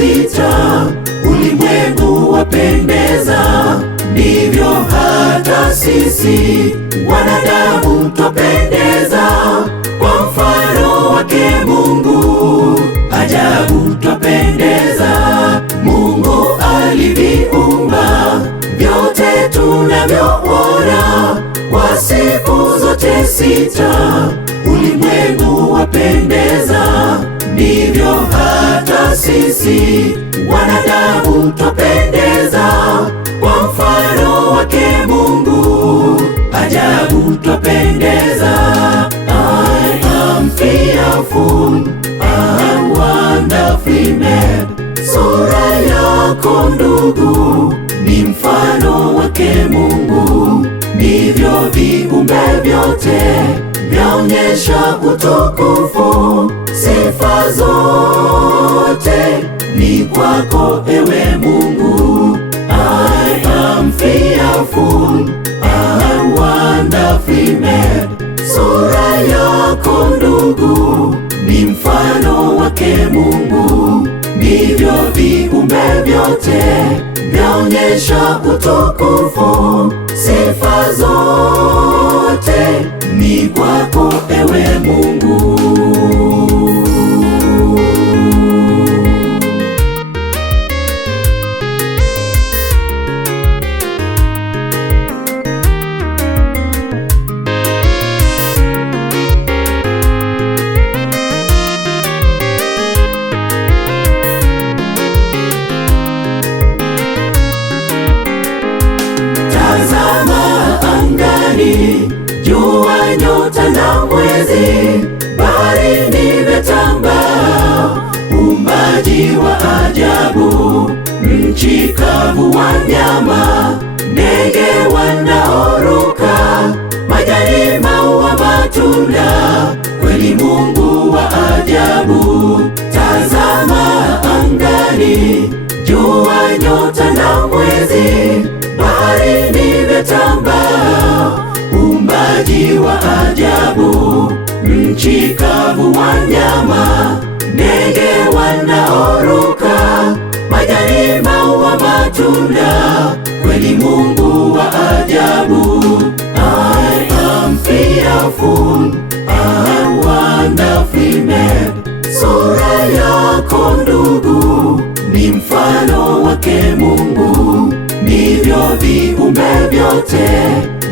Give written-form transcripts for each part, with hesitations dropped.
sita, ulimwengu wapendeza, ndivyo hata sisi wanadamu twapendeza kwa mfano wake Mungu. Ajabu twapendeza, Mungu aliviumba vyote tunavyoona kwa siku zote sita, ulimwengu wapendeza, ndivyo hata sisi wanadamu twapendeza kwa mfano wake Mungu. Ajabu twapendeza. I am fearful and wonderfully made. Sura yako ndugu ni mfano wake Mungu, ndivyo viumbe vyote vyaonyesha utukufu. Sifa zote ni kwako ewe Mungu. I am fearful and wonderfully made. Sura yako ndugu ni mfano wake Mungu, ndivyo viumbe vyote vyaonyesha utukufu. Sifa zote ni kwako ewe Mungu. Tazama angani, jua, nyota na mwezi, baharini vyatambaa, uumbaji wa ajabu, nchi kavu, wanyama, ndege wanaoruka, majani, maua, matunda, kweli Mungu wa ajabu. Tazama angani, jua, nyota na mwezi, baharini vyatambaa, uumbaji wa ajabu, nchi kavu, wanyama, ndege wanaoruka, majani, maua, matunda, kweli Mungu wa ajabu. I am fearful and wonderfully made. Sura yako ndugu ni mfano wake Mungu, ndivyo viumbe vyote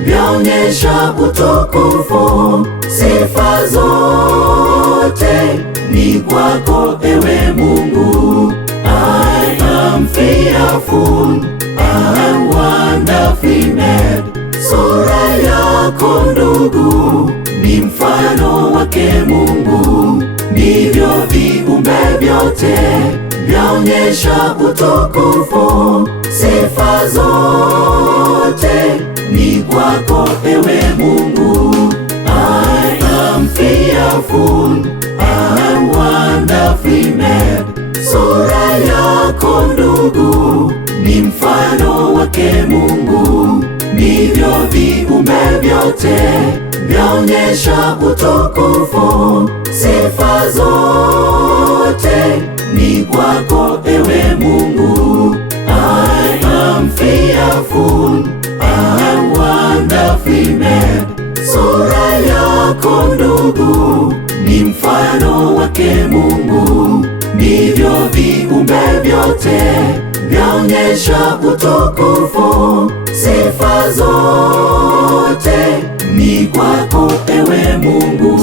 vyaonyesha utukufu. Sifa zote ni kwako ewe Mungu. I am fearful and wonderfully made. Sura yako ndugu ni mfano wake Mungu, ndivyo viumbe vyote vyaonyesha utukufu. Sifa zote ni kwako ewe Mungu. I am fearful and wonderfully made. Sura yako ndugu ni mfano wake Mungu, ndivyo viumbe vyote vyaonyesha utukufu. Sifa zote ni kwako ewe Mungu. I am fearful and wonderfully made. Sura yako ndugu ni mfano wake Mungu, ndivyo viumbe vyote vyaonyesha utukufu. Sifa zote ni kwako ewe Mungu.